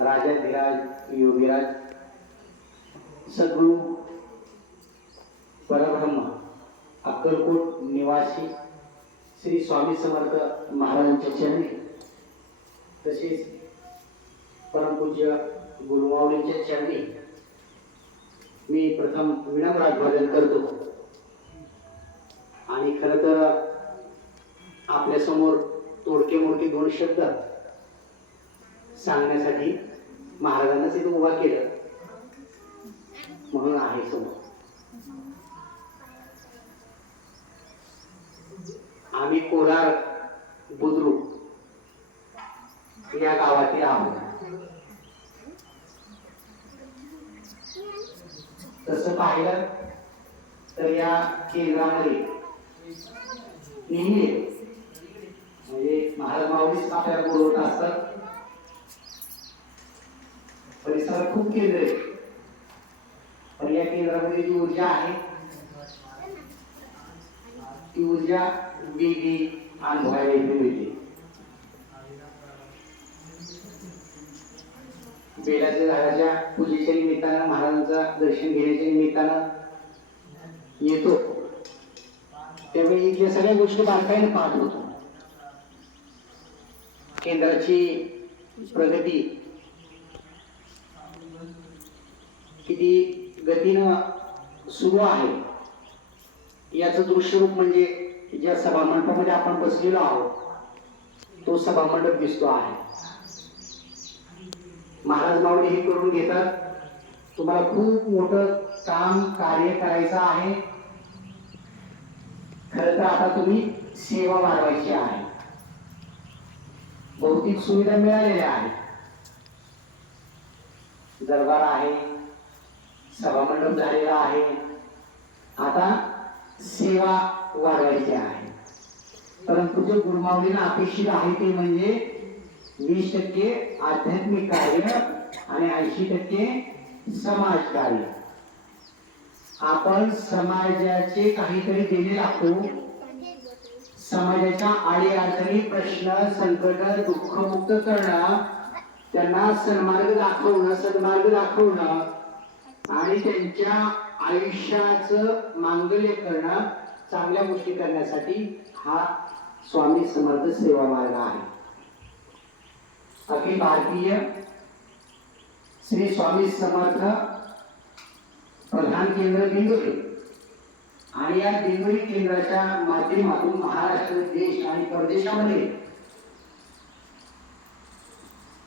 राजाधिराज योगीराज सद्गुरू परब्रह्म अक्कलकोट निवासी श्री स्वामी समर्थ महाराजांच्या चरणी तसेच परमपूज्य गुरुमावळींच्या चरणी मी प्रथम विनम्र अभिवादन करतो. आणि खरं तर आपल्यासमोर तोडके मोडके दोन शब्द सांगण्यासाठी महाराजांनाच इथं उभा केलं. म्हणून आहे समोर. आम्ही कोलार बुद्रुक या गावातील आहोत. तसं पाहिलं तर या केंद्रामध्ये नेहमी म्हणजे महाराज माऊलीच आपल्याला बोलवत असतात परिसरात खूप केंद्र आहे. पण या केंद्रामध्ये जी ऊर्जा आहे ती ऊर्जा वेगळी अनुभवायला इथे मिळते. बेलाच्या झाडाच्या पूजेच्या निमित्तानं महाराजांचं दर्शन घेण्याच्या निमित्तानं येतो. त्यावेळी इथल्या सगळ्या गोष्टी बारकाईने पाहत होतो. केंद्राची प्रगती किती गतीनं सुरू आहे. याचं दृश्यरूप म्हणजे ज्या सभामंडपामध्ये आपण बसलेलो आहोत तो सभामंडप दिसतो आहे. महाराज माऊली हे करून घेतात तुम्हाला खूप मोठं काम कार्य करायचं आहे. खरं तर आता तुम्ही सेवा वाढवायची आहे. भौतिक सुविधा मिळालेल्या आहेत. दरबार आहे सभामंडप झालेला आहे. आता सेवा वाढवायची आहे. परंतु जे गुरुमावलीला अपेक्षित आहे ते म्हणजे वीस टक्के आध्यात्मिक कार्य आणि ऐंशी टक्के समाज कार्य. आपण समाजाचे काहीतरी देणे लागतो. समाजाच्या आडी अडचणी प्रश्न संकट दुःखमुक्त करणं त्यांना सन्मार्ग दाखवणं सन्मार्ग दाखवणं आणि त्यांच्या आयुष्याचं मांगल्य करणं चांगल्या गोष्टी करण्यासाठी हा स्वामी समर्थ सेवा मार्ग आहे. अखिल भारतीय श्री स्वामी समर्थ प्रधान केंद्र दिंडोरी आणि या दिंडोरी केंद्राच्या माध्यमातून महाराष्ट्र देश आणि परदेशामध्ये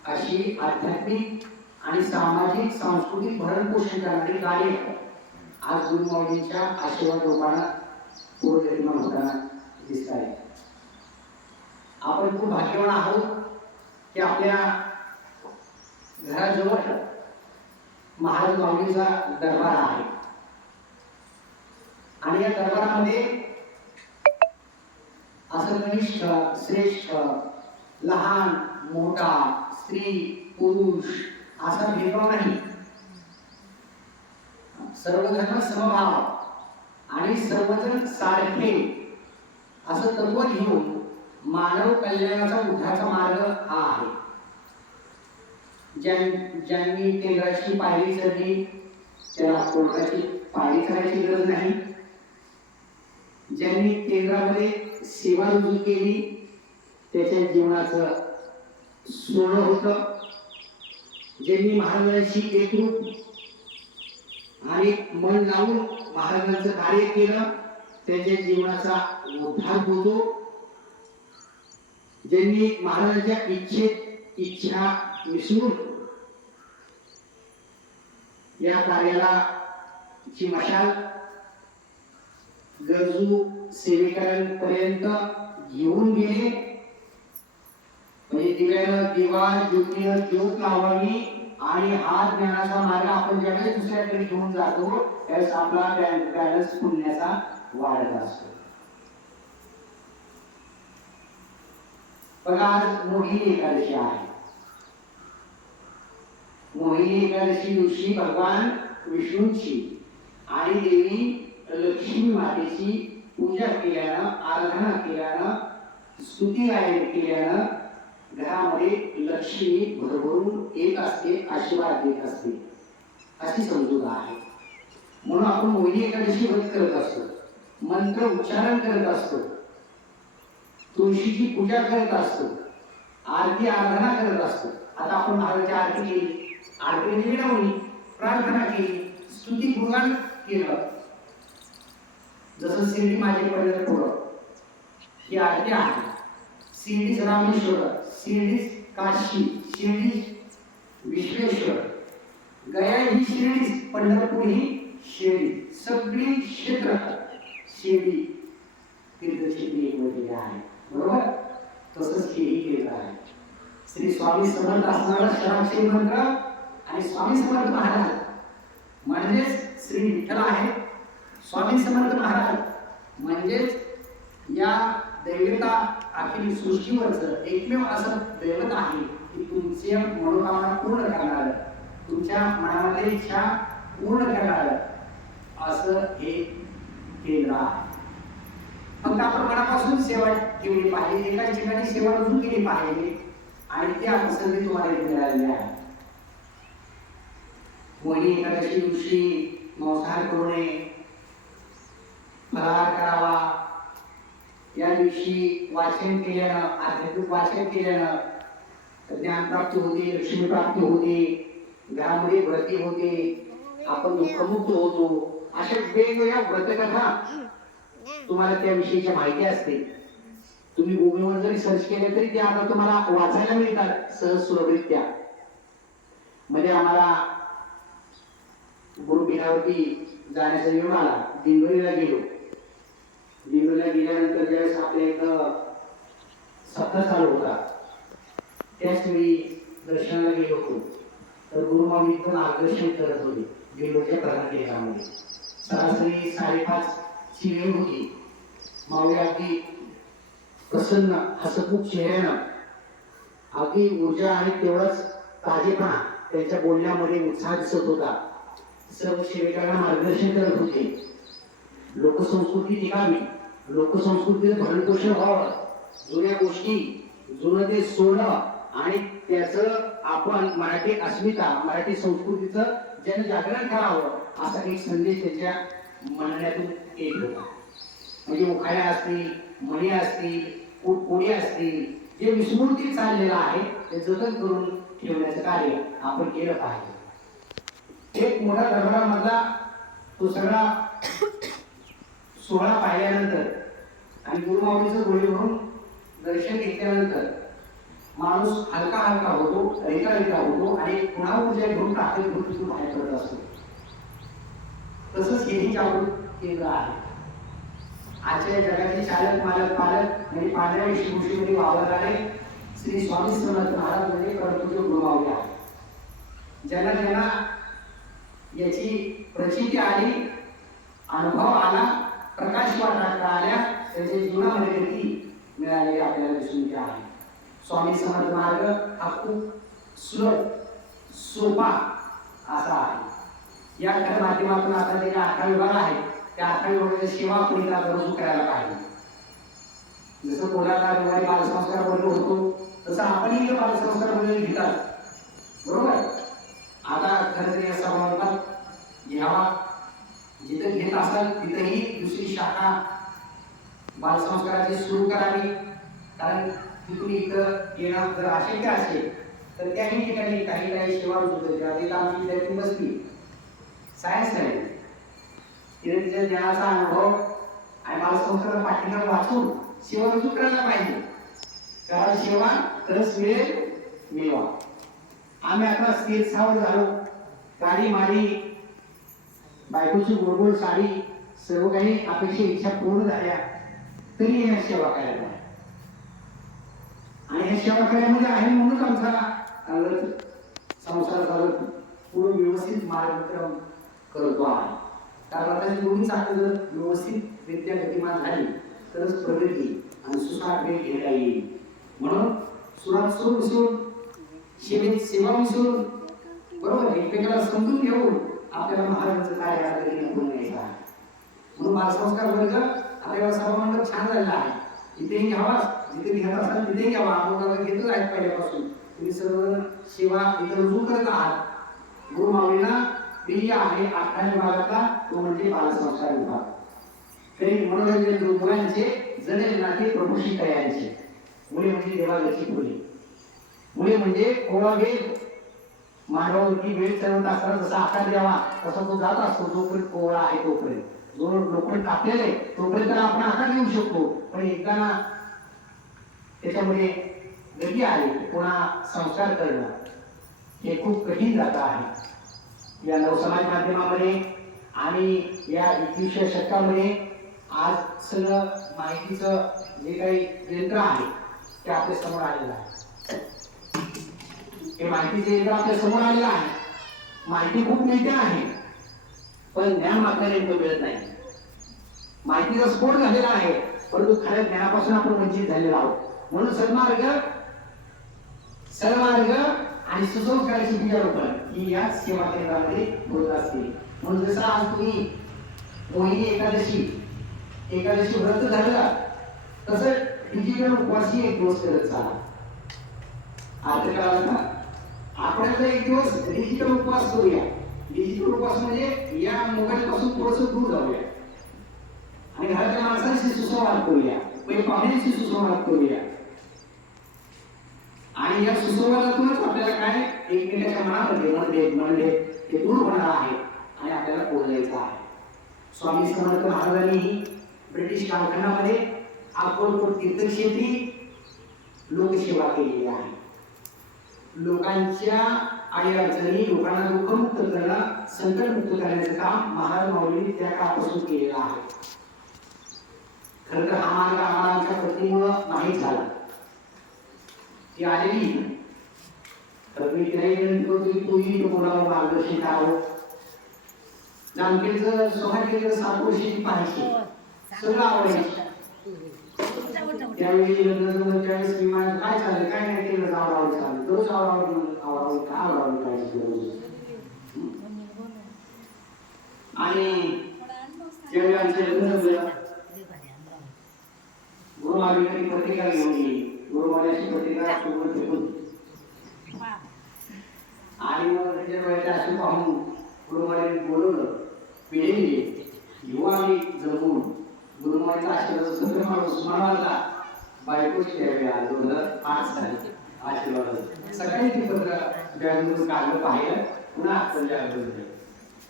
अशी आध्यात्मिक आणि सामाजिक सांस्कृतिक भरणपोषण करणारी कार्य आज गुरुमाऊलींच्या आशीर्वाद लोकांना पूर्वनिर्माण होताना दिसत आहे आपण खूप भाग्यवान आहोत की आपल्या घराजवळ महाराज माऊलीचा दरबार आहे. आणि या दरबारामध्ये असं कनिष्ठ श्रेष्ठ लहान मोठा स्त्री पुरुष असा भेदभाव नाही. सर्व धर्म समभाव आणि सर्वजण सारखे असं तत्व घेऊन मानव कल्याणाचा उद्धाराचा मार्ग हा आहे. ज्यां ज्यांनी केंद्राची पायरी चढली त्याला कोर्टाची पायरी करायची गरज नाही. ज्यांनी केंद्रामध्ये सेवा रुजू केली त्याच्या जीवनाचं सोनं होतं. ज्यांनी महाराजांशी एकरूप आणि मन लावून महाराजांचं कार्य केलं त्यांच्या जीवनाचा उद्धार होतो. ज्यांनी महाराजांच्या इच्छेत इच्छा मिसळून या कार्याला ची मशाल गरजू सेवेकरांपर्यंत घेऊन गेले. म्हणजे दिव्यानं दिवा ज्योतीनं ज्योत लावावी आणि हा ज्ञानाचा मार्ग आपण ज्यावेळेस दुसऱ्याकडे घेऊन जातो त्यावेळेस आपला बॅलन्स पुण्याचा वाढत असतो. बघा आज मोहिनी एकादशी आहे. मोहिनी एकादशी दिवशी भगवान विष्णूंची आणि देवी लक्ष्मी मातेची पूजा केल्यानं आराधना केल्यानं स्तुती गायन केल्यानं घरामध्ये लक्ष्मी भरभरून येत असते आशीर्वाद देत असते. अशी समजूत आहे. म्हणून आपण मोहिनी एकादशी व्रत करत असतो. मंत्र उच्चारण करत असतो. तुळशीची पूजा करत असतो. आरती आराधना करत असतो. आता आपण महाराजांची आरती केली. आरती निवडवली प्रार्थना केली. स्तुती गुणगान केलं. जसं शिर्डी माझे पडलं पुढं. ही आरती आहे. शिर्डीच रामेश्वर शिर्डीच काशी शिर्डी विश्वेश्वर. गया ही शिर्डी पंढरपूर ही शिर्डी. सगळी क्षेत्र शिर्डी तीर्थक्षेत्री एकवटलेली आहे. बरोबर? तसंच हेही केलं आहे. श्री स्वामी समर्थ असणारा शराक्षी मंत्र आणि स्वामी समर्थ महाराज. म्हणजेच श्री विठ्ठल आहे. स्वामी समर्थ महाराज. म्हणजेच या दैवता अखिल सृष्टीवरचं एकमेव असं दैवत आहे की तुमचे मनोकामना पूर्ण करणार तुमच्या मनामध्ये इच्छा पूर्ण करणार असं हे केंद्र आहे. फक्त आपण मनापासून सेवा केली पाहिजे एका ठिकाणी सेवा रुजू केली पाहिजे आणि त्या प्रसंगी तुम्हाला मिळालेली आहे. वणी एकादशी दिवशी मांसाहार करू नये फराळ करावा या दिवशी वाचन केल्यानं आध्यात्मिक वाचन केल्यानं ज्ञानप्राप्ती होते लक्ष्मी प्राप्ती होते घरामध्ये व्रती होते आपण दुःखमुक्त होतो. अशा वेगवेगळ्या व्रतकथा तुम्हाला त्याविषयीच्या माहिती असते. तुम्ही गुगलवर जरी सर्च केले तरी ते आता तुम्हाला वाचायला मिळतात सहज सुलभरित्या. मध्ये आम्हाला गुरुपीठावरती जाण्याचा योग आला दिंडोरीला गेलो. दिंडोरीला गेल्यानंतर ज्यावेळेस आपल्या इथं सप्ताह चालू होता त्याच वेळी दर्शनाला गेलो होतो. तर गुरुमामी पण मार्गदर्शन करत होते दिंडोरीच्या प्रधान केंद्रामध्ये सरासरी साडेपाच ची वेळ होती. माऊली अगदी प्रसन्न हसतमुख चेहऱ्यानं अगदी ऊर्जा आणि तेवढाच ताजेपणा त्यांच्या बोलण्यामध्ये उत्साह दिसत होता. सर्व सेविकांना मार्गदर्शन करत होते. लोकसंस्कृती निघावी लोकसंस्कृतीचं भरणपोषण व्हावं. जुन्या गोष्टी जुनं ते सोडणं आणि त्याचं आपण मराठी अस्मिता मराठी संस्कृतीचं जनजागरण करावं असा एक संदेश त्याच्या म्हणण्यातून येत होता. म्हणजे उखाड्या असतील म्हणी असतील पोळी असतील जे विस्मृती चाललेलं आहे ते जतन करून ठेवण्याचं कार्य आपण केलं पाहिजे. एक मोठा दरबारामधला तो सगळा सोहळा पाहिल्यानंतर आणि गुरुमाऊलीचं गोळी भरून दर्शन घेतल्यानंतर माणूस हलका हलका होतो रेका रेका होतो आणि पुन्हा ऊर्जा घेऊन टाकत घेऊन तिथून बाहेर पडत असतो. तसंच हेही जागृत केंद्र आहे. आजच्या जगाचे चालक मालक पालक म्हणजे पांढऱ्या वेशभूषेमध्ये वावरणारे श्री स्वामी समर्थ महाराज म्हणजे कर्तृत्व गुरुमावले आहे ज्यांना ज्यांना याची प्रचिती आली अनुभव आला प्रकाश वाटा आल्या त्यांच्या जीवनामध्ये गती मिळालेली आपल्याला दिसून येते आहे. स्वामी समर्थ मार्ग हा खूप सुलभ सोपा असा आहे. या खऱ्या माध्यमातून आता जे अठरा विभाग आहे त्या अठरा विभागाच्या सेवा कोणीला इथं करायला पाहिजे. जसं कोणाला रविवारी बालसंस्कार बोललो होतो तसं आपणही इथं बालसंस्कार वर्ग घेतात. बरोबर? आता खरं तरी या सभागृहात घ्यावा जिथं घेत असाल तिथंही दुसरी शाखा बालसंस्काराची सुरू करावी. कारण तिथून इथं येणं जर अशक्य असेल तर त्याही ठिकाणी काही काही सेवा रुजू करतात तिथं आमची विद्यार्थी बसली सायन्स नाही तिथे तिच्या ज्ञानाचा अनुभव आणि बालसंस्कार पाठीमाग वाचून सेवा रुजू करायला पाहिजे. कारण सेवा तरच मिळेल मिळवा. आम्ही आता स्थिर सावर झालो. गाडी मारी बायकोची गोडगोड साडी सर्व काही अपेक्षा इच्छा पूर्ण झाल्या तरी ह्या सेवा करायला आणि ह्या सेवा कार्यामध्ये आहे म्हणूनच आमचा चालत संसार चालत पूर्ण व्यवस्थित मार्गक्रम करतो आहे कारण आता दोन्ही चांगलं जर व्यवस्थित रित्या गतिमान झाली तरच प्रगती आणि सुसाट वेळ घेता येईल. म्हणून सुरात सुरू मिसळून सेवेत सेवा मिसळून बरोबर एकमेकाला समजून घेऊन आपल्याला महाराजांचं कार्य आता कधी निघून घ्यायचं आहे. म्हणून बालसंस्कार वर्ग आपल्याला सभामंडप छान झालेला आहे. इथेही घ्यावा. जिथे घेत असाल तिथेही घ्यावा. आपण घेतच आहेत पहिल्यापासून. तुम्ही सर्व सेवा इथं रुजू करत आहात. गुरु माऊलीला प्रिय आहे आठव्या विभागातला तो म्हणजे बालसंस्कार विभाग. तरी मनोरंजन मुलांचे जणे नाते प्रभूशी तयारीचे मुले म्हणजे देवाघरची फुले मुले म्हणजे कोवा वेद. मानवावरती वेळ चालवत असताना जसा आकार द्यावा तसा तो जात असतो जोपर्यंत कोवळा आहे तोपर्यंत. जो लोखंड टाकलेले तोपर्यंत आपण आकार घेऊ शकतो. पण एकदा ना त्याच्यामुळे गती आली पुन्हा संस्कार करणं हे खूप कठीण जात आहे. या नवसमाज माध्यमामध्ये आणि या एकविसव्या शतकामध्ये आज सगळं माहितीचं जे काही यंत्र आहे ते आपल्यासमोर आलेलं आहे. हे माहितीचे यंत्र आपल्यासमोर आलेलं आहे. माहिती खूप मिळते आहे. पण ज्ञान मात्र नेमकं मिळत नाही. माहितीचा स्फोट झालेला आहे परंतु खऱ्या ज्ञानापासून आपण वंचित झालेलो आहोत. म्हणून सन्मार्ग सन्मार्ग आणि सुसंस्काराची बीजारोपण ही या सेवा केंद्रामध्ये होत असते. म्हणून जसं आज तुम्ही मोहिनी एकादशी एकादशी व्रत झालं तसं डिजिटल उपवासही एक दिवस करत चाला. आता आपण आता एक दिवस डिजिटल उपवास करूया. डिजिटल म्हणजे या मोबाईल पासून थोडस दूर जाऊया आणि घरातल्या माणसांशी सुसंवाद करूया पाहुण्यांशी सुसंवाद करूया आणि या सुसंवादातूनच आपल्याला काय एकमेकाच्या मनामध्ये मनभेद दूर होणार आहे आणि आपल्याला पोहोचायचं आहे स्वामी समर्थ महाराजांनी ब्रिटिश कालखंडामध्ये अक्कलकोट तीर्थक्षेत्री लोकसेवा केलेली आहे लोकांच्या अडीअडचणी लोकांना दुःखमुक्त करणं संकटमुक्त करण्याचं काम महाराज माऊलींनी त्या काळापासून केलेलं आहे. खरं तर हा मार्ग आम्हाला आमच्या पत्नीमुळं माहीत झाला. ती आलेली तर मी तिला विनंती करतो की तूही तो कोणाला मार्गदर्शन करावं? जामखेडचं सोहायचं सात वर्षाची पाहायची. सगळं आवडायचं त्यावेळी लग्न त्यावेळेस मी माझं काय चाललं? काय नाही केलं? आवडावं चाललं. दररोज आवडावं आवडावं काय आवडावं काय गरज आणि त्यावेळी आमचे लग्न जमलं गुरुमार्गाने पत्रिका घेऊन गेली गुरुमार्गाची पत्रिका सोबत ठेवून आणि मग त्याच्या वेळेला असं पाहून गुरुमार्गाने बोलवलं पिढी युवा मी जमून गुरुमाईचा आशीर्वाद सत्र माणूस म्हणाला बायकोची त्यावेळी आज दोन हजार आठ साली आशीर्वाद सकाळी ती पत्र काढलं पाहिलं पुन्हा पंजाब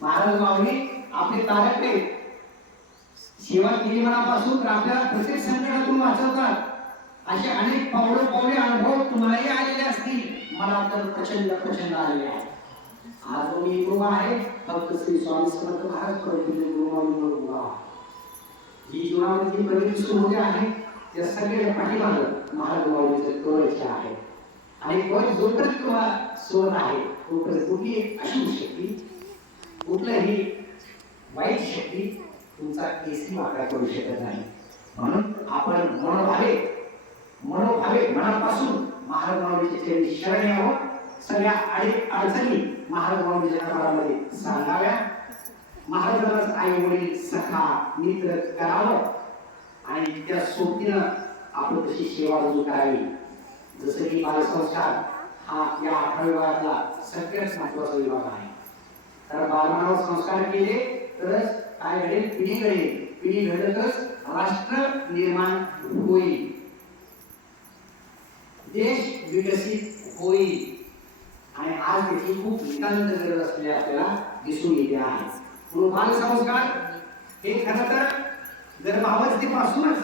महाराज माऊली आपले तारकटे सेवा केली मनापासून आपल्याला प्रत्येक संकटातून वाचवतात. असे अनेक पावलं पावले अनुभव तुम्हालाही आलेले असतील. मला तर प्रचंड प्रचंड आलेले आहे आज मी गुरु आहे. फक्त श्री स्वामी समर्थ महाराज प्रभूंचे गुरु आणि गुरु आहे. जी जीवनामध्ये जी प्रगती सुरू होते आहे त्या सगळ्या पाठीमागं महाराज माऊलीचं कवच आहे. आणि कवच जोपर्यंत तुम्हाला सोन आहे तोपर्यंत कुठली अशी शक्ती कुठलंही वाईट शक्ती तुमचा केसरी वाकडा करू शकत नाही. म्हणून आपण मनोभावे मनोभावे मनापासून महाराज माऊलीच्या चरणी शरण यावं सगळ्या अडी अडचणी महाराज माऊलीच्या काळामध्ये सांगाव्या. महाराजांनाच आई वडील सखा मित्र करावं. आणि त्या सोबतीनं आपण तशी सेवा रुजू करावी. जसं की बालसंस्कार हा या अठरा विभागातला सगळ्यात महत्त्वाचा विभाग आहे कारण बालमानव संस्कार केले तरच काय घडेल पिढी घडेल पिढी घडतच राष्ट्र निर्माण होईल देश विकसित होईल आणि आज त्याची खूप नितांत गरज असलेली आपल्याला दिसून येते आहे. म्हणून बालसंस्कार हे खरं तर गर्भावस्थेपासूनच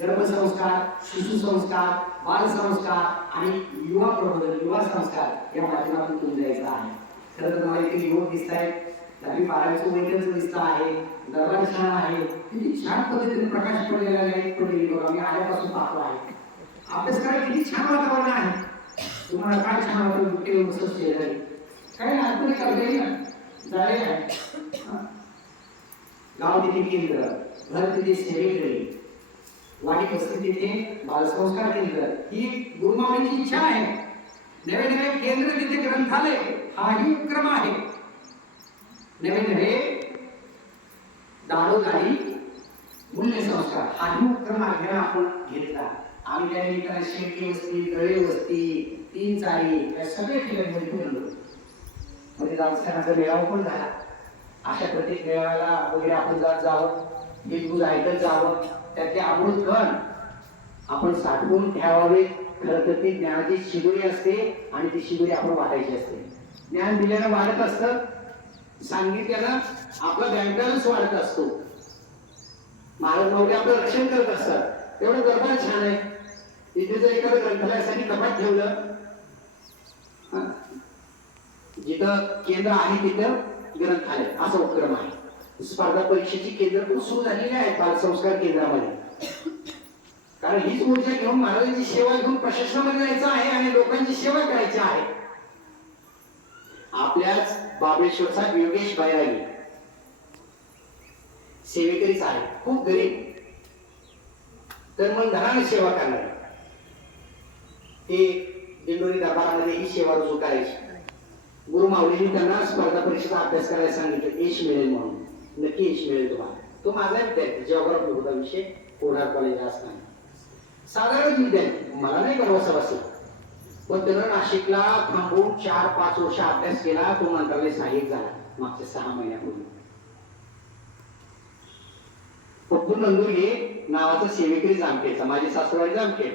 गर्भसंस्कार शिशुसंस्कार बालसंस्कार आणि युवा प्रबोधन युवा संस्कार या माध्यमातून तुम्ही जायचं आहे. खरं तर मला इथे युवक दिसत आहेत दहावी बारावीचं वैद्यचं दिसत आहे. दरबार छान आहे. किती छान पद्धतीने प्रकाश पडलेला आहे पडलेली बघा. मी आल्यापासून पाहतो आहे अभ्यास करायला किती छान वातावरण आहे. तुम्हाला काय छान वाटतं? कुठे बसत शेजारी काय नाही आतमध्ये करता येईल ना आहे गाव तिथे केंद्र. घर तिथे सेवेकडे वाणी वस्ती तिथे बालसंस्कार केंद्र. ही गुरुमावळीची इच्छा आहे. नवे नवे केंद्र तिथे ग्रंथालय हाही उपक्रम आहे. नवे नवे दारोदारी मूल्य संस्कार हाही उपक्रम आपल्याला आपण घेतला. आम्ही त्या ठिकाणी शेळकी वस्ती गळे वस्ती तीन चाळी या सगळ्या ठिकाणी फिरलो म्हणजे राजस्थानाचा मेळावा पण झाला. अशा प्रत्येक मेळाव्याला वगैरे आपण जात जावं. हे ऐकत जावं. त्यातले अमृत कण आपण साठवून ठेवावे. खरं तर ती ज्ञानाची शिबिरी असते आणि ती शिबिरी आपण वाढायची असते. ज्ञान दिल्यानं वाढत असतं. सांगितल्यानं आपला बँकन्स वाढत असतो. महाराज माऊली आपलं रक्षण करत असतात. तेवढं दरबार छान आहे. तिथे जर एखादं ग्रंथालयासाठी कपाट ठेवलं जिथं केंद्र आहे तिथं ग्रंथालय. असा उपक्रम आहे. स्पर्धा परीक्षेची केंद्र पण सुरू झालेली आहेत बालसंस्कार केंद्रामध्ये. कारण हीच ऊर्जा घेऊन महाराजांची सेवा घेऊन प्रशासनामध्ये जायचं आहे आणि लोकांची सेवा करायची आहे. आपल्याच बाबळेश्वरचा योगेश बैरागी सेवेकरीच आहे खूप गरीब. तर मग घराने सेवा करणार. ते दिंडोरी दरबारामध्ये ही सेवा रुजू करायची. गुरु माऊलींनी त्यांना स्पर्धा परीक्षेचा अभ्यास करायला सांगितलं. यश मिळेल म्हणून. नक्की यश मिळेल तुम्हाला. तो माझा विद्यार्थी जेव्हा होता विषय कोणार कॉलेज असताना. साधारण विद्यार्थी मला नाही करावं बसला पण त्यानं नाशिकला थांबून चार पाच वर्ष अभ्यास केला तो मंत्रालय सहाय्यक झाला मागच्या सहा महिन्यापूर्वी. पप्पू नंदुरगे नावाचा सेवेकरी जामखेडचा माझे सासूबाई जामखेड.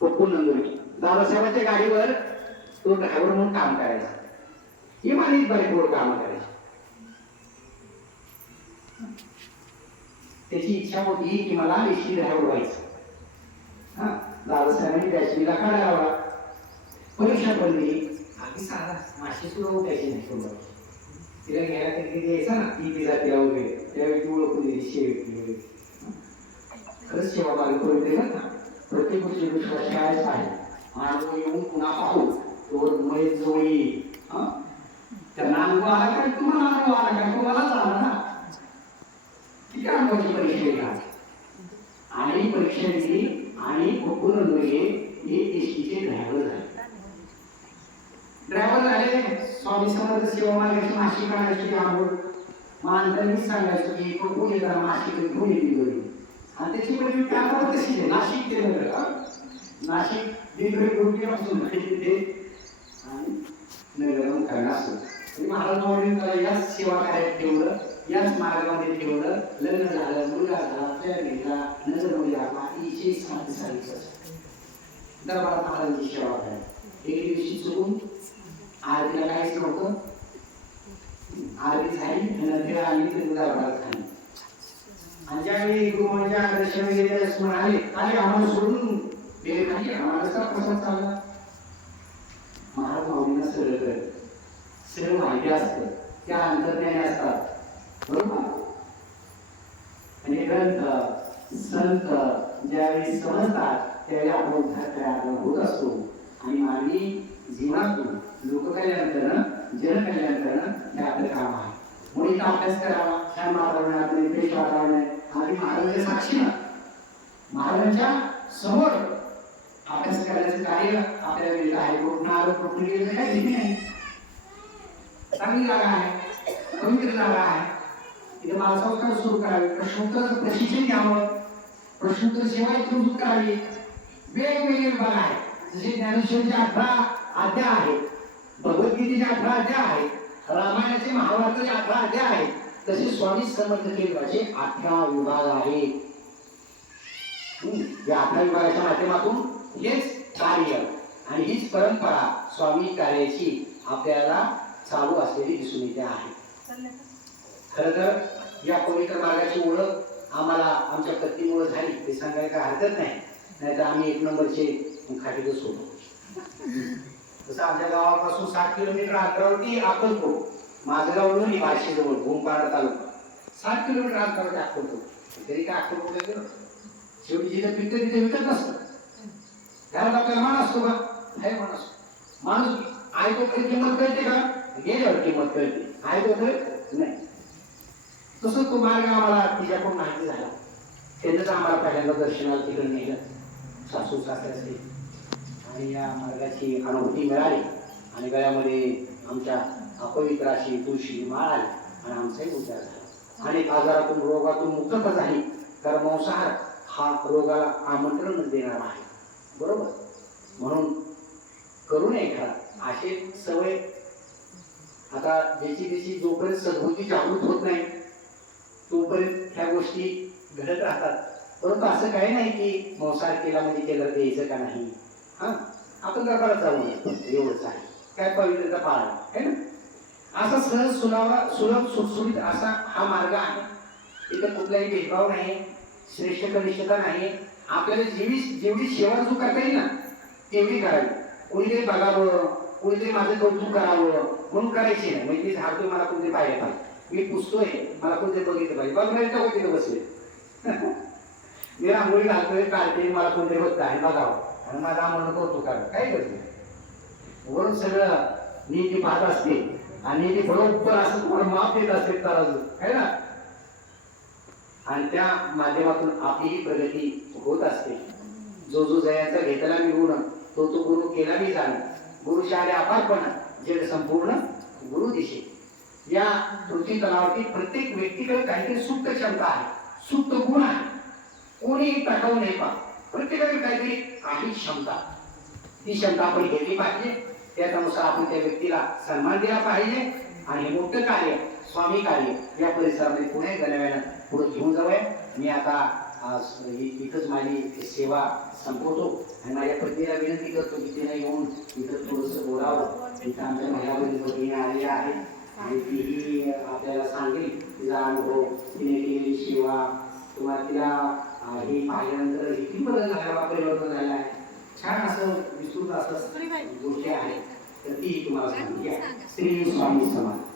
पप्पू नंदुरगे. दादासाहेबांच्या गाडीवर तो ड्रायव्हर म्हणून काम करायचा. ही माझी गोड काम करायचं त्याची इच्छा होती की मला एसटी ड्रायव्हर व्हायचं. हा? दादासाहेबांनी बॅचमीला काढावा परीक्षा पण आधी सारा माशी सुद्धा उठायची नाही सोबत. तिला घ्यायला कधी द्यायचा ना. ती तिला तिला वगैरे त्यावेळी ती ओळखून दिली शेवटी वगैरे खरंच सेवा मागे करून दिलं ना प्रत्येक गोष्टी विश्वास शाळेत आहे. अनुभव येऊन पुन्हा पाहू. तोवर मय जवळ येईल. हा? त्यांना अनुभव आला काय तुम्हाला अनुभव आला काय तुम्हालाच आला ना ती परीक्षा घ्या आणि परीक्षा दिली आणि बघून हे हे एसटीचे ड्रायव्हर झाले. ड्रायव्हर झाले स्वामी समर्थ सेवा मार्गाची माशी काढायची आवड मग मी सांगायचो की बघून येतात माशी घेऊन येते घरी आणि त्याची पण कामावर कशी आहे. नाशिक ते नगर हा? नाशिक दिंडोरी गुरुजीपासून ते आणि नगरहून करणार असतो. महाराज माऊलींनी या सेवा कार्यात ठेवलं याच मार्गामध्ये ठेवलं लग्न झालं मुलगा झाला तयार नजर नजरमध्ये आला अतिशय समाधी सांगितलं दरबारात महाराजांची सेवा करायची एक दिवशी चुकून आरतीला काहीच नव्हतं. आरती झाली नंतर आली तर दरबारात खाली. आणि ज्यावेळी गुरुमांच्या दर्शन वगैरे स्मरण आले आले आम्हाला सोडून गेले नाही आम्हाला प्रसाद चालला. महाराज भाऊंना सरळ सरळ माहिती असतं. त्या अंतर्ज्ञानी असतात. बरोबर? आणि ग्रंथ संत ज्यावेळी समजतात त्यावेळी आपण उद्धार करायला होत असतो. आणि मानवी जीवनातून लोककल्याण करणं जनकल्याण करणं हे आपलं काम आहे. म्हणून इथं अभ्यास करावा. छान वातावरण आहे फ्रेश वातावरण आहे. आणि महाराजांच्या साक्षीनं महाराजांच्या समोर अभ्यास करण्याचं कार्य आपल्याला मिळत आहे. कुठून आलं कुठून गेलं काही नाही. चांगली जागा आहे. पवित्र जागा आहे. इथे मला संस्कार सुरू करावे. प्रश्नोत्तराचं प्रशिक्षण घ्यावं प्रश्नोत्तर सेवा इथून करावी. वेगवेगळे विभाग आहेत. जसे ज्ञानेश्वरीचे अठरा अध्याय आहेत. भगवद्गीतेचे अठरा अध्याय आहेत. रामायणाचे महाभारताचे अठरा अध्याय आहेत. तसे स्वामी समर्थ केंद्राचे अठरा विभाग आहेत. या अठरा विभागाच्या माध्यमातून हेच कार्य आणि हीच परंपरा स्वामी कार्याची आपल्याला चालू असलेली दिसून येते आहे. खरं तर या पवित्र मार्गाची ओळख आम्हाला आमच्या पत्नीमुळे झाली. ते सांगायला काय हरकत नाही. नाहीतर आम्ही एक नंबरचे खाटीतच होतो तसं आमच्या गावापासून सात किलोमीटर अंतरावरती अक्कलकोट. माझं गाव लोणी वाशीजवळ भूमपाडा तालुका. सात किलोमीटर अंतरावरती अक्कलकोट. तरी काय अक्कलकोटला गेलो शेवटी जिथं पिकतं तिथे विकत नसतं. घरात आपल्याला मान असतो का? आहे मान असतो. माणूस आहे तो तरी किंमत कळते का? गेल्यावर किंमत कळते. आहे तो नाही. तसं तो मार्ग आम्हाला तिच्याकडून माहिती झाला? त्यानंच आम्हाला पहिल्यांदा दर्शनाला तिकडे नेलं. सासू सासऱ्याचे आणि या मार्गाची अनुभूती मिळाली. आणि गळ्यामध्ये आमच्या अपवित्र अशी तुळशी माळ आली. आणि आमचाही उद्धार झाला. आणि आजारातून रोगातून मुक्तता झाली. तर मांसाहार हा रोगाला आमंत्रणच देणार आहे. बरोबर? म्हणून करू नये खरा. असे सवय आता ज्याची त्याची जोपर्यंत सद्बुद्धी जागृत होत नाही तोपर्यंत ह्या गोष्टी घडत राहतात. परंतु असं काही नाही की संसार केला म्हणजे केलं ते यायचं का नाही. हा? आपण दरबारात जाऊ नये एवढंच आहे. काय पवित्रता पाळा है ना? असा सहज सुनावा सुलभ सुटसुटीत असा हा मार्ग आहे. इथं कुठलाही भेदभाव नाही श्रेष्ठ कनिष्ठता नाही. आपल्याला जेवढी जेवढी सेवा जो करता येईल ना तेवढी करावी. कोणीतरी बघावं कोणीतरी माझं कौतुक करावं म्हणून करायची नाही. म्हणजे मी मला कोणतरी पाहिजे पाहिजे. मी पुसतोय. मला कोणते बघितलं पाहिजे. बघ नाही का तिथे बसले. मी रांगोळी घालतोय काढते मला कोणतरी बघता आहे बघावं. आणि माझा म्हणून का काही काय नाही. वरून सगळं नीती पाहत असते. आणि ती बरोबर असं तुम्हाला माप देत असते तराजू. है ना? आणि त्या माध्यमातून आपलीही प्रगती होत असते. जो जो जयाचा घेतला मी गुण तो तो गुरु केला मी जाण. गुरु शाळे अपारपणा जे संपूर्ण गुरु दिशे. या पृथ्वी तलावरती प्रत्येक व्यक्तीकडे काहीतरी सुप्त क्षमता आहे. सुप्त गुण आहे. कोणीही टाकावू नये पा प्रत्येकाकडे काहीतरी काही क्षमता. ती क्षमता आपण घेतली पाहिजे. त्यानुसार आपण त्या व्यक्तीला सन्मान दिला पाहिजे. आणि हे मोठं कार्य स्वामी कार्य या परिसरामध्ये पुणे गणव्यानं पुढे घेऊन जाऊया. मी आता इथंच माझी सेवा संपवतो. आणि माझ्या पत्नीला विनंती करतो की तिने येऊन इथं थोडंसं बोलावं. इथं आमच्या महिला आलेल्या आहेत आणि तीही आपल्याला सांगेल तिचा अनुभव तिने केलेली सेवा किंवा तिला हे पाहिल्यानंतर किती बदल झाला परिवर्तन झालं आहे. छान असं विस्तृत असं गोष्टी आहेत तर ती तुम्हाला सांगते श्री स्वामी समर्थ.